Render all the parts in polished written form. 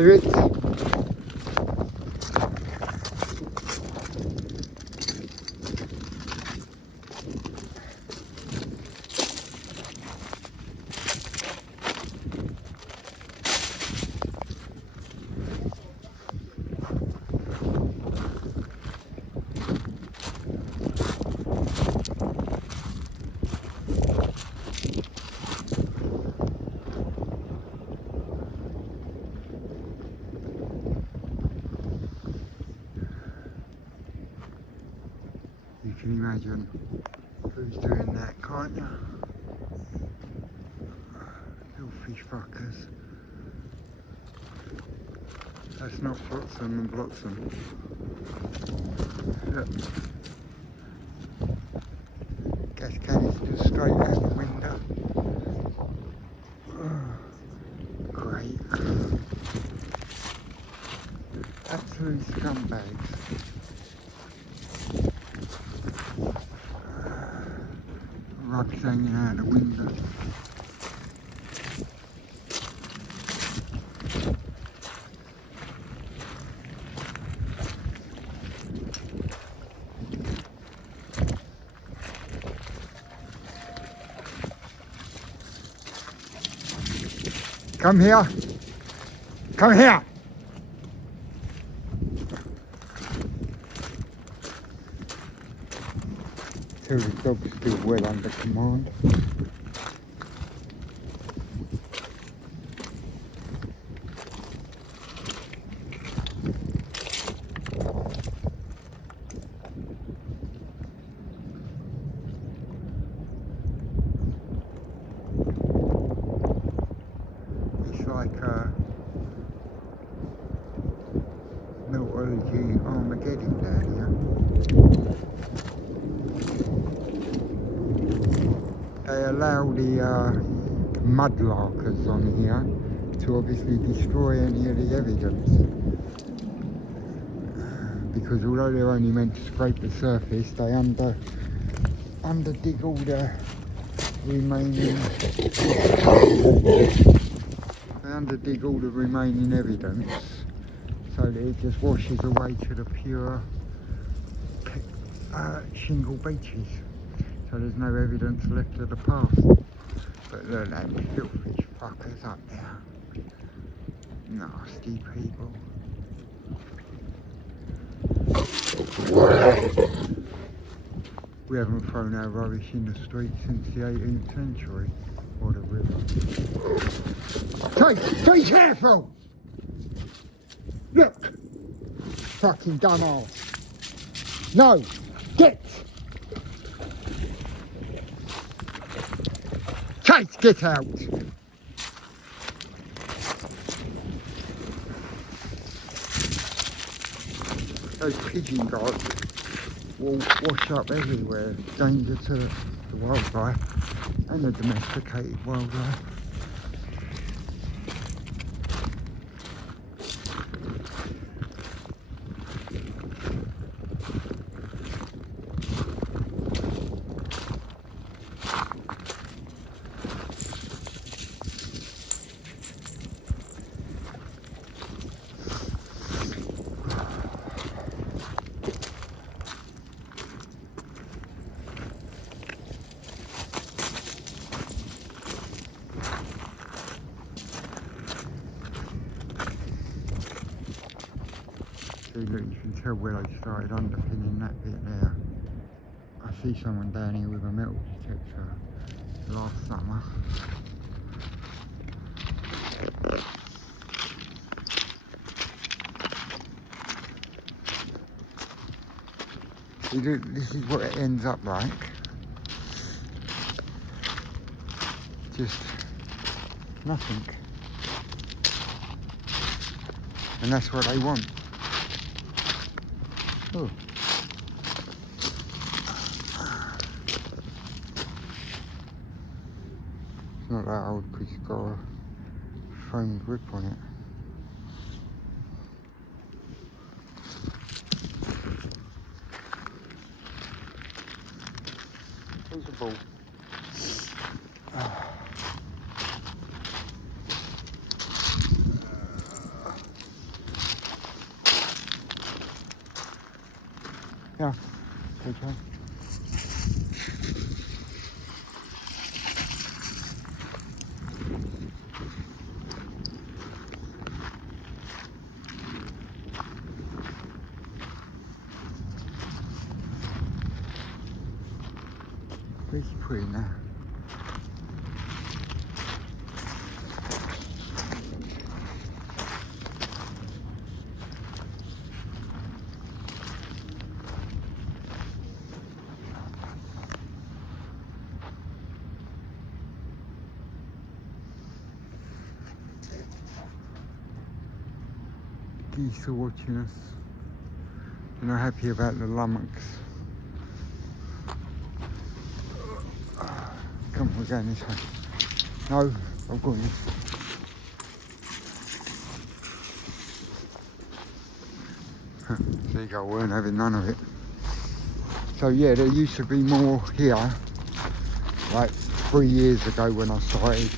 Rotherhithe. You can imagine who's doing that, can't you? Filthy fuckers. That's not flotsam and blotsam. Look. Gas canister straight out the window. Oh, great. Absolute scumbags. Rugs hanging out the window. Come here. Come here. So the dog's still well under command. It's like a Miltology Armageddon down here. They allow the mudlarkers on here to obviously destroy any of the evidence, because although they're only meant to scrape the surface, they underdig all the remaining evidence, so that it just washes away to the pure shingle beaches. So there's no evidence left of the past. But look at them filthy fuckers up there. Nasty people. We haven't thrown our rubbish in the street since the 18th century. Or the river. Hey, be careful! Look! Fucking dumbass. No! Get! Kate, get out! Those pigeon guards will wash up everywhere. Danger to the wildlife and the domesticated wildlife. See, look, you can tell where they started underpinning that bit there. I see someone down here with a metal detector last summer. See, look, this is what it ends up like. Just nothing. And that's what they want. Oh. It's not that old because it's got a foam grip on it. There's a ball. Yeah, okay. Pretty pretty now. Geese are watching us. They're not happy about the lummox. Come on, we're going this way. No, I've got you. There you go, we weren't having none of it. So yeah, there used to be more here, like 3 years ago when I started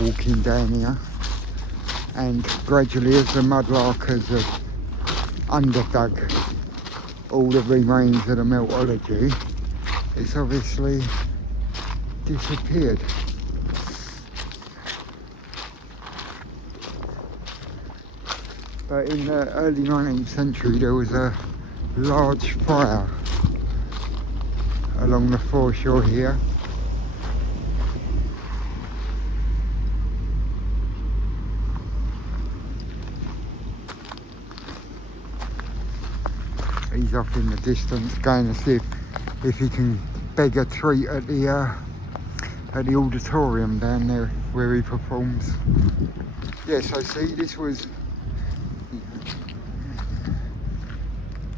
walking down here. And gradually as the mudlarkers have underdug all the remains of the meltology, it's obviously disappeared. But in the early 19th century there was a large fire along the foreshore here. He's off in the distance going to see if he can beg a treat at the auditorium down there where he performs. Yeah, so see, this was,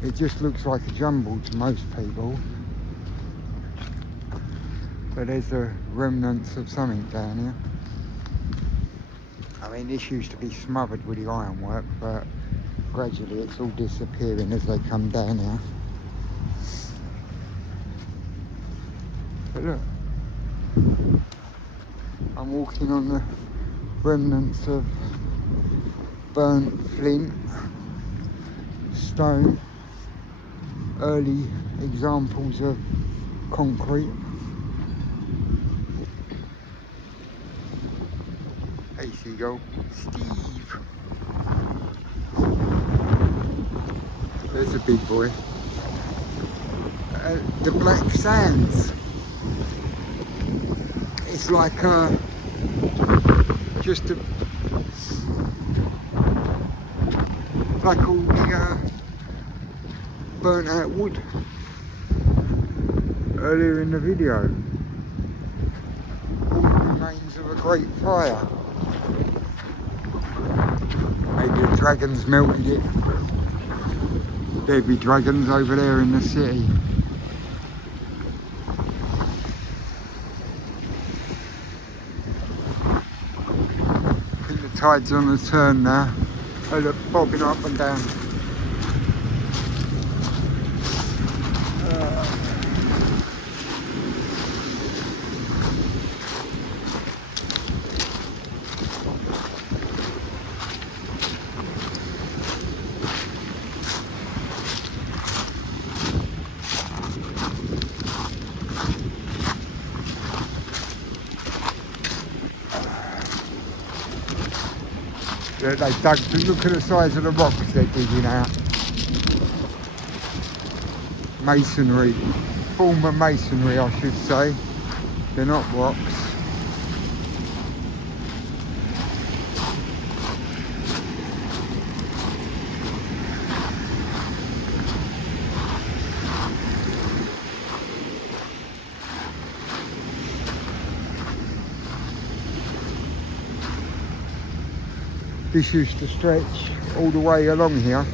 it just looks like a jumble to most people, but there's the remnants of something down here. I mean, this used to be smothered with the ironwork, but gradually it's all disappearing as they come down here. But look, I'm walking on the remnants of burnt flint, stone, early examples of concrete. Hey seagull, Steve. There's a big boy. The black sands. It's like just like all the burnt out wood earlier in the video. All the remains of a great fire. Maybe the dragons melted it. There'd be dragons over there in the city. I think the tide's on the turn now. Oh look, bobbing up and down. They dug, look at the size of the rocks they're digging out. Masonry, former masonry I should say, they're not rocks. This used to stretch all the way along here.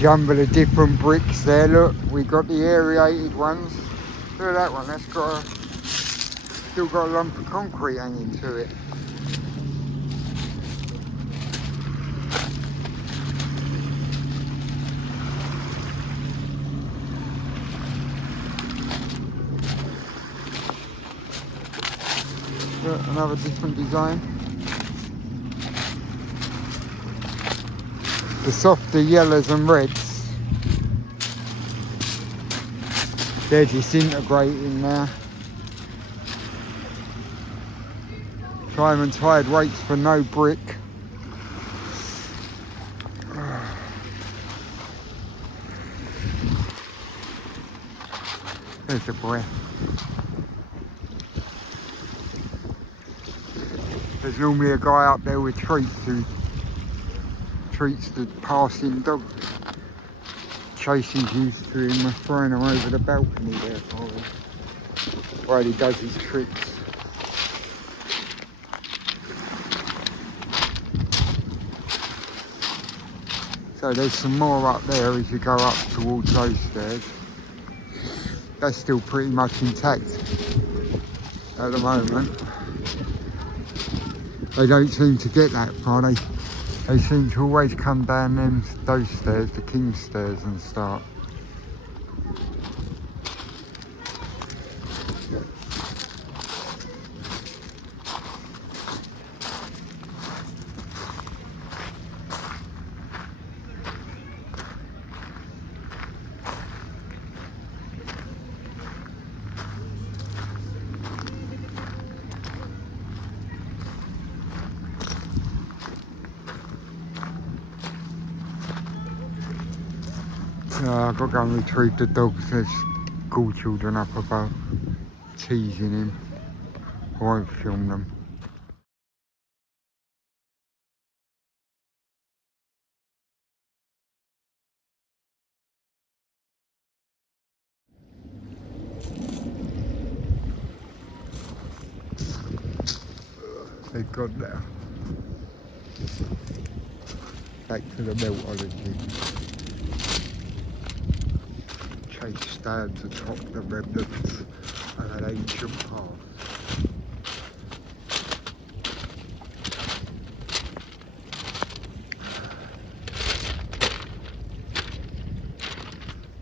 jumble of different bricks there. Look, we got the aerated ones. Look at that one, that's got still got a lump of concrete hanging to it. Look, another different design. The softer yellows and reds, they're disintegrating now. Time and tide waits for no brick. There's a breath. There's normally a guy up there with treats who treats the passing dog. Chasing's used to him throwing them over the balcony there for him while he does his tricks. So there's some more up there as you go up towards those stairs. That's still pretty much intact at the moment. They don't seem to get that far. They seem to always come down those stairs, the King's Stairs, and start. I've got to go and retrieve the dogs. There's school children up above teasing him. I won't film them. They've got there. Back to the meltology. Chase stags atop the remnants of an ancient path.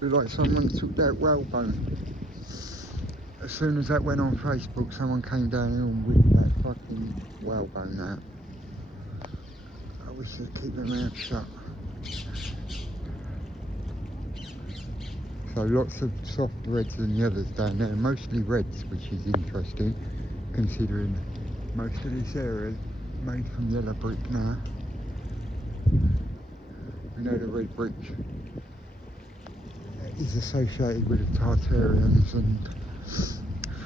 Looked like someone took that whalebone. As soon as that went on Facebook, someone came down here and whipped that fucking whalebone out. I wish they'd keep their mouth shut. So lots of soft reds and yellows down there, mostly reds, which is interesting considering most of this area is made from yellow brick now. We know the red brick is associated with the Tartarians and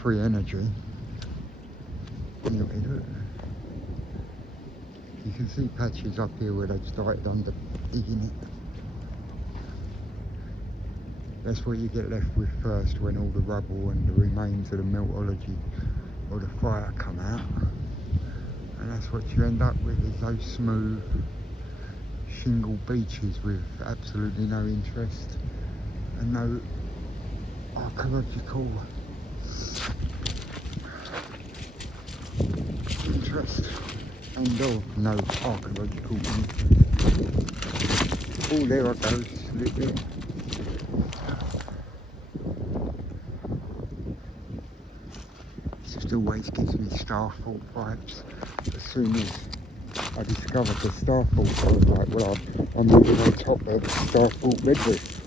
free energy. Anyway, look. You can see patches up here where they've started under digging it. That's what you get left with first when all the rubble and the remains of the meltology or the fire come out. And that's what you end up with, is those smooth shingle beaches with absolutely no interest and no archaeological interest and or no archaeological interest. Oh, there I go, slip it. Always gives me Starfall vibes. As soon as I discovered the Starfall, I was like, well, I'm moving on top of Starfall Redriff.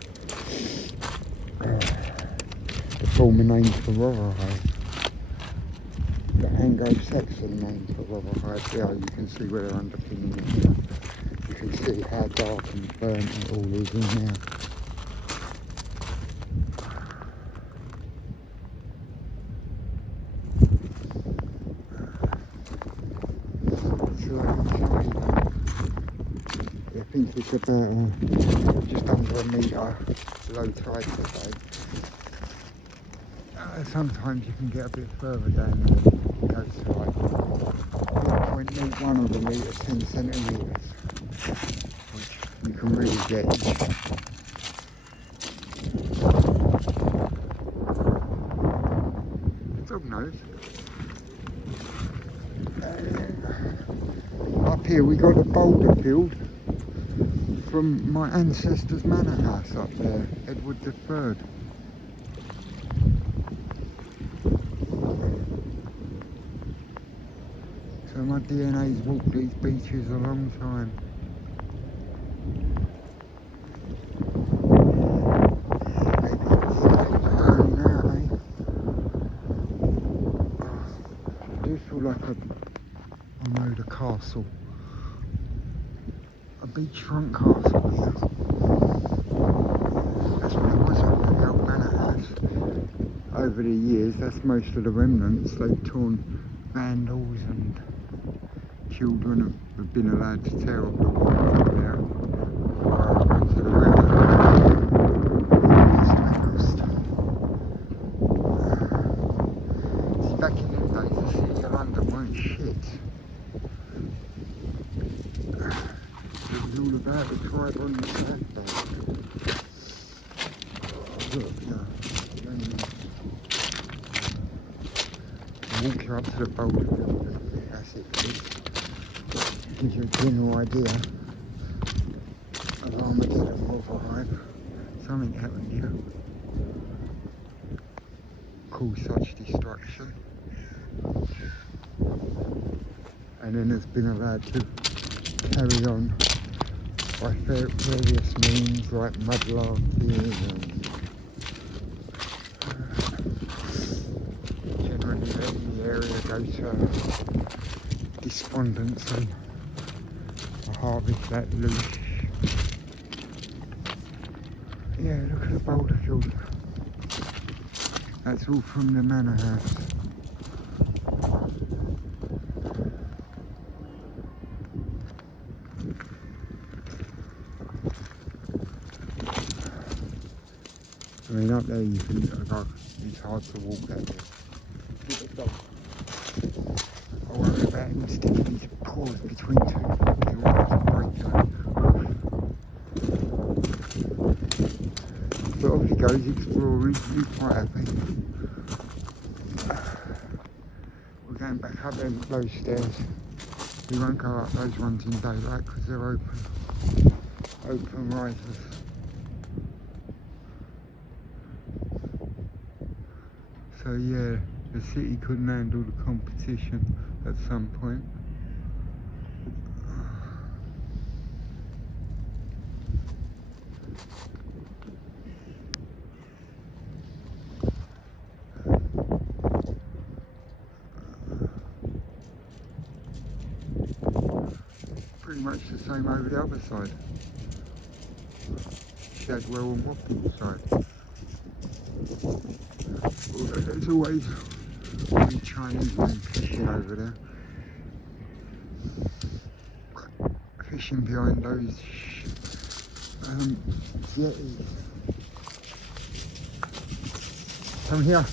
The former name for Rotherhithe. The Anglo-Saxon name for Rotherhithe. Yeah, you can see where they're underpinning it here. You can see how dark and burnt it all is in there. I think it's about just under a metre low tide today. Sometimes you can get a bit further down the coastline. 0.01 of the metre, 10 centimetres, which you can really get Up here we got a boulder field from my ancestors' manor house up there, Edward III. So my DNA's walked these beaches a long time. I do feel like I made a castle. A beachfront castle here. That's what it was over the old manor house. Over the years, that's most of the remnants. They've torn, vandals and children have been allowed to tear up the walls up there onto the river. See, back in them days, the city of London weren't shit. It was all about the tribe on the sandbank. Look, walk you up to the boulder field. That's it, please. Gives you a general idea of Armageddon, Rotherhithe. Something happened here. Cause such destruction. And then it's been allowed to carry on by various means like mudlarking and generally letting the area go to despondency. A harvest let loose. Yeah, look at the boulder field. That's all from the manor house. I mean, up there you can, it's hard to walk that way. I worry about him sticking his paws between two rocks and breaking them. But off he goes exploring, he's quite happy. We're going back up those stairs. We won't go up those ones in daylight because they're open risers. So yeah, the city couldn't handle the competition at some point. Pretty much the same over the other side. Shadwell and Wapping side. Although there's always Chinese men fishing over there. Fishing behind those jetties. Come here.